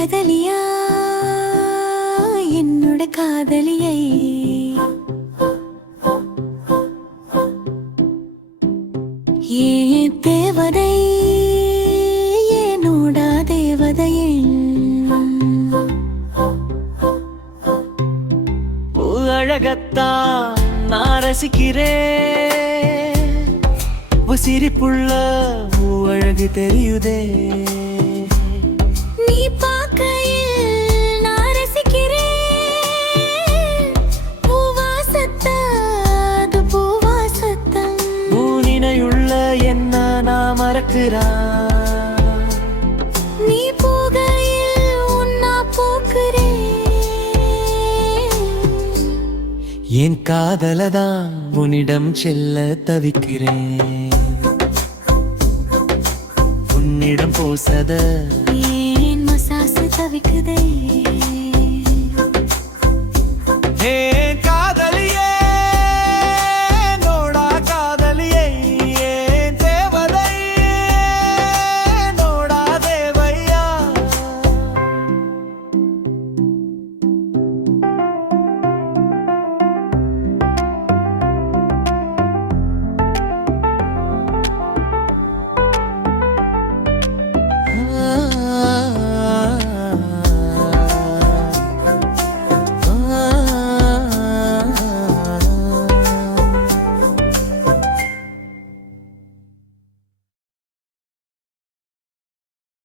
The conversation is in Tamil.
கதலியா என்னோட காதலியை ஏன் தேவதை என்னோட தேவதையை அழகத்தான் நான் ரசிக்கிறேன் சிரிப்புள்ள அழகு தெரியுதே நீ பார்க்கையில் நான் ரசிக்கிறேன் பூவாசத்தது பூவாசத்தம் நினைவுள்ள என்ன நான் மறக்கிறான் நீ போகையில் உன்னா போக்குறேன் என் காதலதான் உன்னிடம் செல்ல தவிக்கிறேன் உன்னிடம் போசத ஏன் மசாசு தவிக்குதே ஹே